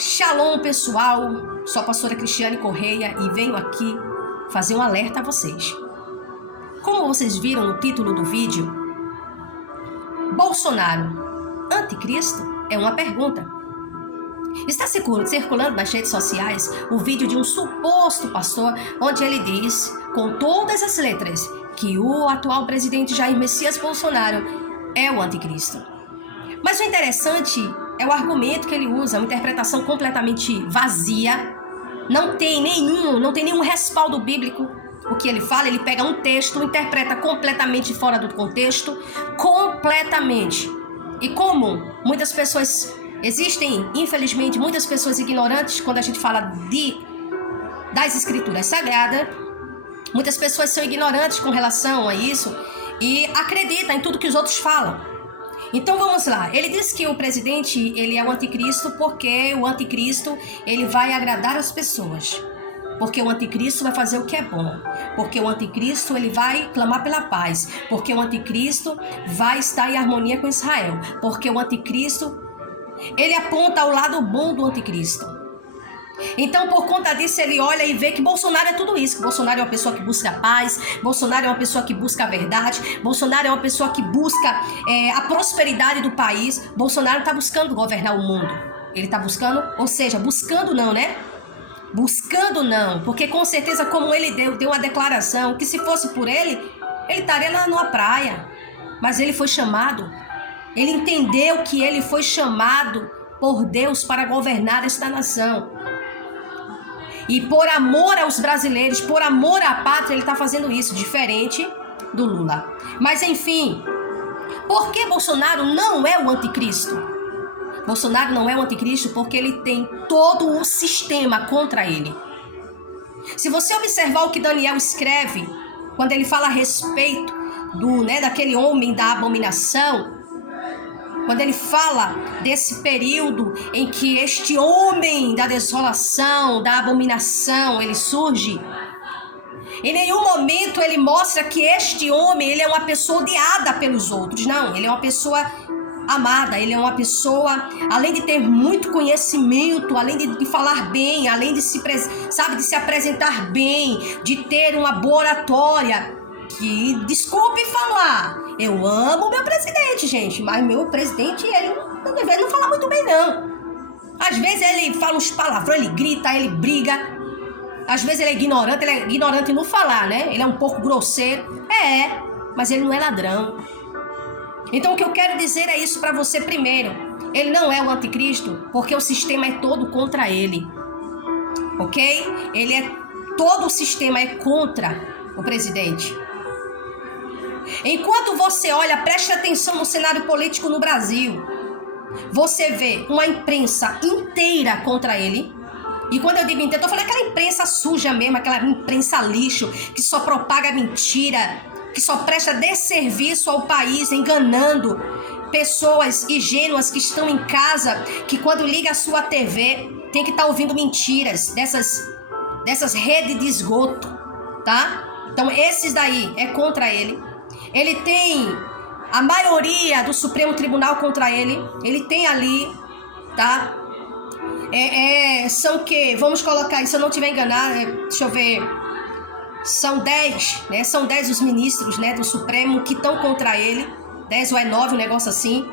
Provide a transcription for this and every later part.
Shalom, pessoal, sou a pastora Cristiane Correia e venho aqui fazer um alerta a vocês. Como vocês viram no título do vídeo, Bolsonaro, anticristo? É uma pergunta. Está circulando nas redes sociais o vídeo de um suposto pastor onde ele diz, com todas as letras, que o atual presidente Jair Messias Bolsonaro é o anticristo. Mas o interessante é o argumento que ele usa, uma interpretação completamente vazia, não tem nenhum respaldo bíblico. O que ele fala, ele pega um texto, interpreta completamente fora do contexto, completamente. E como muitas pessoas, existem, infelizmente, muitas pessoas ignorantes quando a gente fala das escrituras sagradas, muitas pessoas são ignorantes com relação a isso e acreditam em tudo que os outros falam. Então vamos lá, ele diz que o presidente ele é o anticristo porque o anticristo ele vai agradar as pessoas, porque o anticristo vai fazer o que é bom, porque o anticristo ele vai clamar pela paz, porque o anticristo vai estar em harmonia com Israel, porque o anticristo ele aponta ao lado bom do anticristo. Então, por conta disso, ele olha e vê que Bolsonaro é tudo isso. Que Bolsonaro é uma pessoa que busca a paz, Bolsonaro é uma pessoa que busca a verdade, Bolsonaro é uma pessoa que busca a prosperidade do país. Bolsonaro está buscando governar o mundo. Ele está buscando, ou seja, buscando não, né? Buscando não, porque com certeza, como ele deu uma declaração, que se fosse por ele estaria lá numa praia. Mas ele foi chamado, ele entendeu que ele foi chamado por Deus para governar esta nação. E por amor aos brasileiros, por amor à pátria, ele está fazendo isso, diferente do Lula. Mas enfim, por que Bolsonaro não é o anticristo? Bolsonaro não é o anticristo porque ele tem todo o sistema contra ele. Se você observar o que Daniel escreve, quando ele fala a respeito daquele homem da abominação, quando ele fala desse período em que este homem da desolação, da abominação, ele surge, em nenhum momento ele mostra que este homem ele é uma pessoa odiada pelos outros. Não, ele é uma pessoa amada, ele é uma pessoa, além de ter muito conhecimento, além de falar bem, além de se apresentar bem, de ter uma boa oratória, que, desculpe falar, eu amo meu presidente, gente, mas meu presidente, ele não fala muito bem, não. Às vezes ele fala uns palavrões, ele grita, ele briga. Às vezes ele é ignorante no falar, né? Ele é um pouco grosseiro. Mas ele não é ladrão. Então o que eu quero dizer é isso para você primeiro. Ele não é o anticristo porque o sistema é todo contra ele. Ok? Todo o sistema é contra o presidente. Enquanto você olha, preste atenção no cenário político no Brasil, você vê uma imprensa inteira contra ele. E quando eu digo inteira, eu tô falando aquela imprensa suja mesmo, aquela imprensa lixo, que só propaga mentira, que só presta desserviço ao país, enganando pessoas ingênuas que estão em casa, que quando liga a sua TV, tem que estar ouvindo mentiras dessas redes de esgoto, tá? Então esses daí é contra ele. Ele tem a maioria do Supremo Tribunal contra ele. Ele tem ali, tá? São o quê? Vamos colocar, se eu não estiver enganado, deixa eu ver. São 10, né? São 10 os ministros, né, do Supremo que estão contra ele. 10 ou 9, um negócio assim.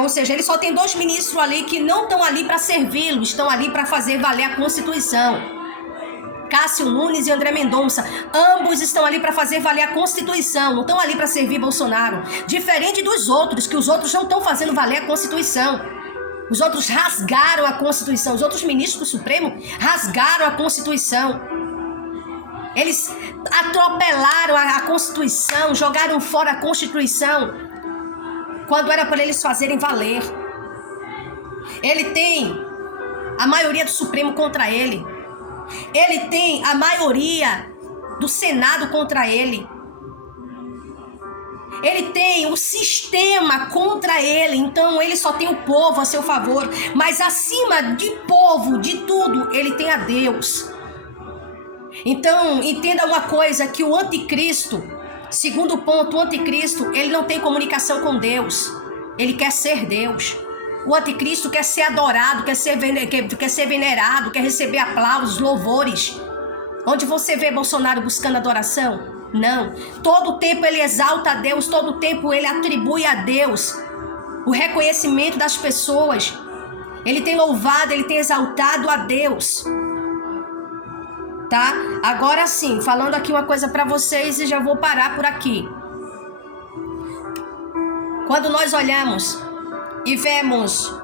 Ou seja, ele só tem 2 ministros ali que não estão ali para servi-lo, estão ali para fazer valer a Constituição. Cássio Nunes e André Mendonça, ambos estão ali para fazer valer a Constituição, não estão ali para servir Bolsonaro. Diferente dos outros, que os outros não estão fazendo valer a Constituição. Os outros rasgaram a Constituição, os outros ministros do Supremo rasgaram a Constituição. Eles atropelaram a Constituição, jogaram fora a Constituição, quando era para eles fazerem valer. Ele tem a maioria do Supremo contra ele. Ele tem a maioria do Senado contra ele. Ele tem o sistema contra ele. Então ele só tem o povo a seu favor. Mas acima de povo, de tudo, ele tem a Deus. Então entenda uma coisa, que o anticristo, segundo ponto, o anticristo, ele não tem comunicação com Deus. Ele quer ser Deus. O anticristo quer ser adorado, quer ser venerado, quer receber aplausos, louvores. Onde você vê Bolsonaro buscando adoração? Não. Todo tempo ele exalta a Deus, todo tempo ele atribui a Deus o reconhecimento das pessoas. Ele tem louvado, ele tem exaltado a Deus. Tá? Agora sim, falando aqui uma coisa para vocês e já vou parar por aqui. Quando nós olhamos e vemos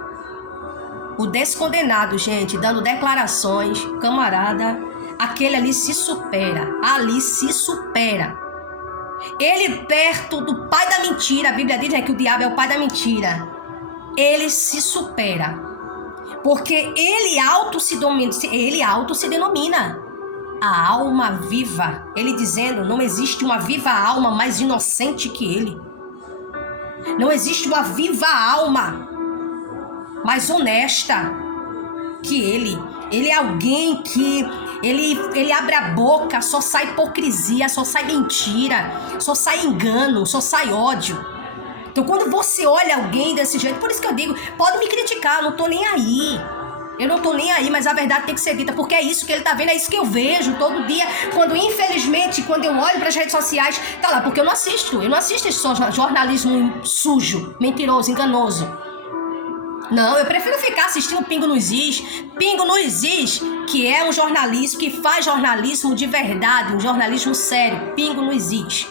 o descondenado, gente, dando declarações, camarada, aquele ali se supera. Ele perto do pai da mentira, a Bíblia diz que o diabo é o pai da mentira. Ele se supera. Porque ele auto se denomina a alma viva. Ele dizendo, não existe uma viva alma mais inocente que ele. Não existe uma viva alma mais honesta que ele. Ele é alguém que ele abre a boca, só sai hipocrisia, só sai mentira, só sai engano, só sai ódio. Então quando você olha alguém desse jeito, por isso que eu digo, pode me criticar, eu não tô nem aí. Eu não tô nem aí, mas a verdade tem que ser dita, porque é isso que ele tá vendo, é isso que eu vejo todo dia, quando infelizmente, quando eu olho para as redes sociais, tá lá, porque eu não assisto esse jornalismo sujo, mentiroso, enganoso. Não, eu prefiro ficar assistindo Pingo nos Is, que é um jornalismo, que faz jornalismo de verdade, um jornalismo sério, Pingo nos Is.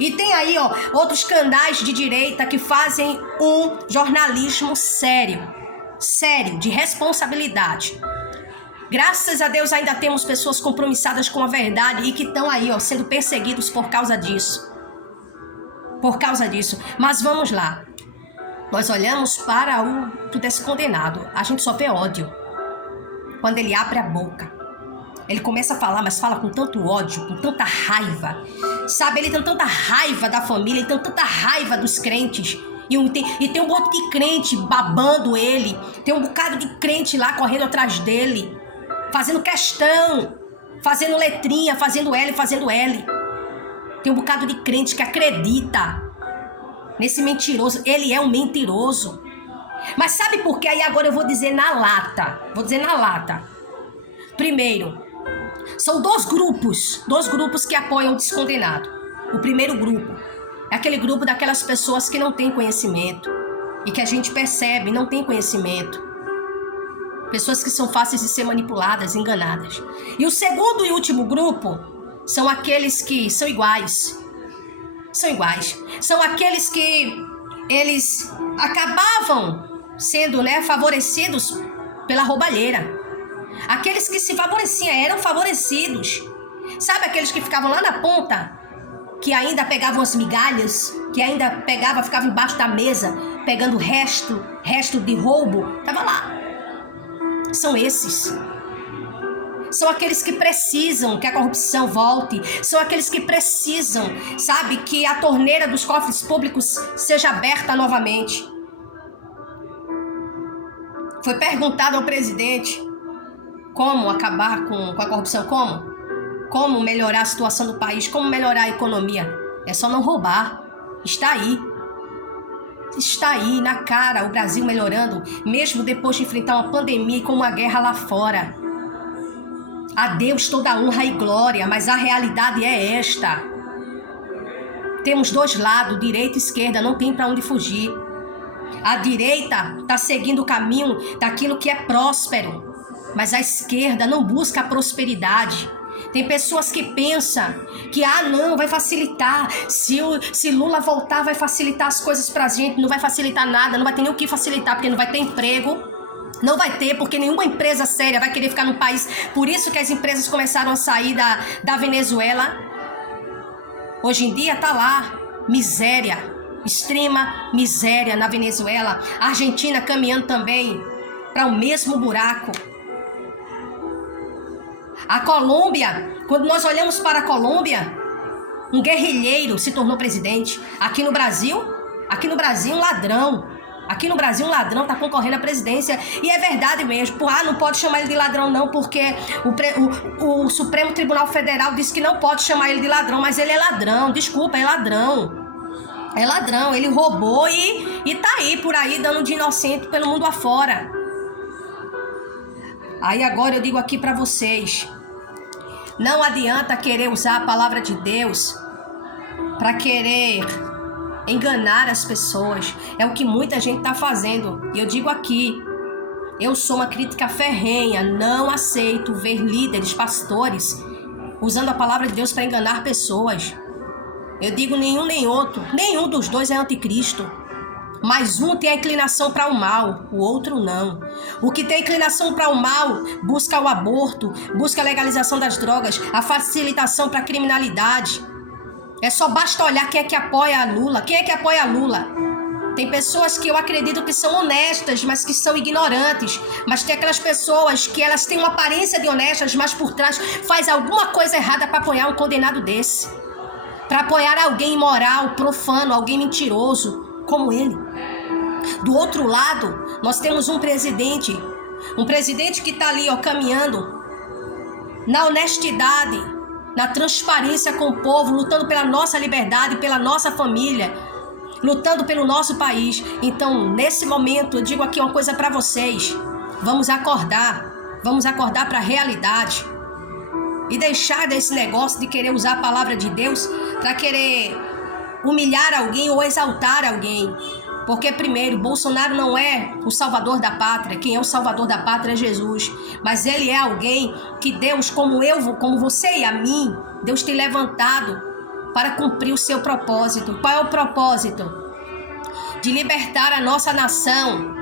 E tem aí, outros canais de direita que fazem um jornalismo sério, de responsabilidade. Graças a Deus ainda temos pessoas compromissadas com a verdade e que estão aí, sendo perseguidos por causa disso. Mas vamos lá. Nós olhamos para o descondenado, a gente só vê ódio. Quando ele abre a boca, ele começa a falar, mas fala com tanto ódio, com tanta raiva. Sabe, ele tem tanta raiva da família, ele tem tanta raiva dos crentes. E tem um monte de crente babando ele, tem um bocado de crente lá correndo atrás dele, fazendo questão, fazendo letrinha, fazendo L. Tem um bocado de crente que acredita nesse mentiroso. Ele é um mentiroso. Mas sabe por quê? Aí agora eu vou dizer na lata. Primeiro, são dois grupos que apoiam o descondenado. O primeiro grupo é aquele grupo daquelas pessoas que não têm conhecimento e que a gente percebe não tem conhecimento. Pessoas que são fáceis de ser manipuladas, enganadas. E o segundo e último grupo são aqueles que são iguais. São aqueles que eles acabavam sendo, favorecidos pela roubalheira. Aqueles que se favoreciam, eram favorecidos. Sabe aqueles que ficavam lá na ponta, que ainda pegavam as migalhas, que ainda ficava embaixo da mesa, pegando resto de roubo? Tava lá. São esses. São aqueles que precisam que a corrupção volte. São aqueles que precisam, sabe, que a torneira dos cofres públicos seja aberta novamente. Foi perguntado ao presidente como acabar com a corrupção, como melhorar a situação do país, como melhorar a economia. É só não roubar. Está aí na cara o Brasil melhorando, mesmo depois de enfrentar uma pandemia e com uma guerra lá fora. A Deus toda a honra e glória, mas a realidade é esta. Temos dois lados, direita e esquerda, não tem para onde fugir. A direita está seguindo o caminho daquilo que é próspero, mas a esquerda não busca a prosperidade. Tem pessoas que pensam que, não, vai facilitar. Se Lula voltar, vai facilitar as coisas pra gente. Não vai facilitar nada, não vai ter nem o que facilitar, porque não vai ter emprego. Não vai ter, porque nenhuma empresa séria vai querer ficar no país. Por isso que as empresas começaram a sair da Venezuela. Hoje em dia tá lá, miséria, extrema miséria na Venezuela. A Argentina caminhando também para o mesmo buraco. A Colômbia, quando nós olhamos para a Colômbia, um guerrilheiro se tornou presidente. Aqui no Brasil, um ladrão. Aqui no Brasil, um ladrão está concorrendo à presidência. E é verdade mesmo. Não pode chamar ele de ladrão não, porque o Supremo Tribunal Federal disse que não pode chamar ele de ladrão, mas ele é ladrão. Desculpa, é ladrão. É ladrão, ele roubou e tá aí, por aí, dando de inocente pelo mundo afora. Aí agora eu digo aqui para vocês, não adianta querer usar a palavra de Deus para querer enganar as pessoas. É o que muita gente tá fazendo. E eu digo aqui, eu sou uma crítica ferrenha, não aceito ver líderes, pastores, usando a palavra de Deus para enganar pessoas. Eu digo nenhum nem outro, nenhum dos dois é anticristo. Mas um tem a inclinação para o mal, o outro não. O que tem inclinação para o mal busca o aborto, busca a legalização das drogas, a facilitação para a criminalidade. Só basta olhar quem é que apoia a Lula. Quem é que apoia a Lula? Tem pessoas que eu acredito que são honestas, mas que são ignorantes. Mas tem aquelas pessoas que elas têm uma aparência de honestas, mas por trás faz alguma coisa errada para apoiar um condenado desse. Para apoiar alguém imoral, profano, alguém mentiroso, como ele. Do outro lado, nós temos um presidente que está ali, caminhando na honestidade, na transparência com o povo, lutando pela nossa liberdade, pela nossa família, lutando pelo nosso país. Então, nesse momento, eu digo aqui uma coisa para vocês: vamos acordar para a realidade e deixar desse negócio de querer usar a palavra de Deus para querer humilhar alguém ou exaltar alguém. Porque, primeiro, Bolsonaro não é o salvador da pátria. Quem é o salvador da pátria é Jesus. Mas ele é alguém que Deus, como você e a mim, Deus tem levantado para cumprir o seu propósito. Qual é o propósito? De libertar a nossa nação,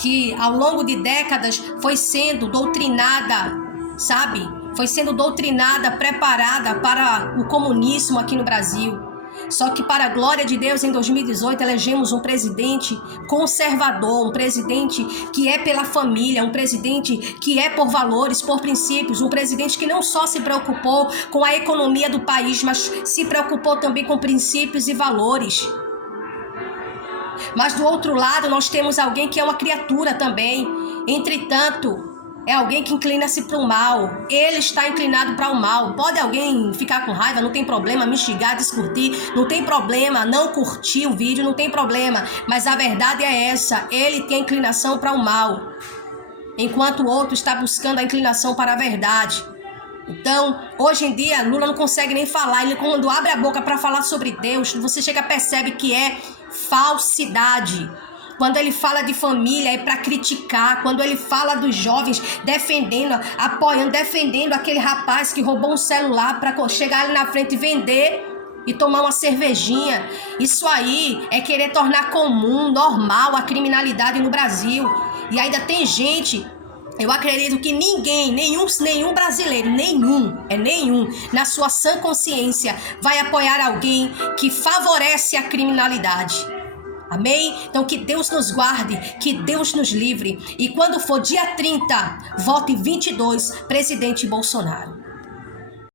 que ao longo de décadas foi sendo doutrinada, sabe? Foi sendo doutrinada, preparada para o comunismo aqui no Brasil. Só que, para a glória de Deus, em 2018, elegemos um presidente conservador, um presidente que é pela família, um presidente que é por valores, por princípios, um presidente que não só se preocupou com a economia do país, mas se preocupou também com princípios e valores. Mas do outro lado, nós temos alguém que é uma criatura também. Entretanto, é alguém que inclina-se para o mal. Ele está inclinado para o mal. Pode alguém ficar com raiva, não tem problema, me xingar, descurtir, não tem problema, não curtir o vídeo, não tem problema. Mas a verdade é essa, ele tem a inclinação para o mal, enquanto o outro está buscando a inclinação para a verdade. Então, hoje em dia, Lula não consegue nem falar. Ele, quando abre a boca para falar sobre Deus, você chega e percebe que é falsidade. Quando ele fala de família é para criticar. Quando ele fala dos jovens defendendo, apoiando, defendendo aquele rapaz que roubou um celular para chegar ali na frente e vender e tomar uma cervejinha. Isso aí é querer tornar comum, normal a criminalidade no Brasil. E ainda tem gente, eu acredito que nenhum brasileiro, nenhum, na sua sã consciência, vai apoiar alguém que favorece a criminalidade. Amém? Então que Deus nos guarde, que Deus nos livre. E quando for dia 30, vote 22, presidente Bolsonaro.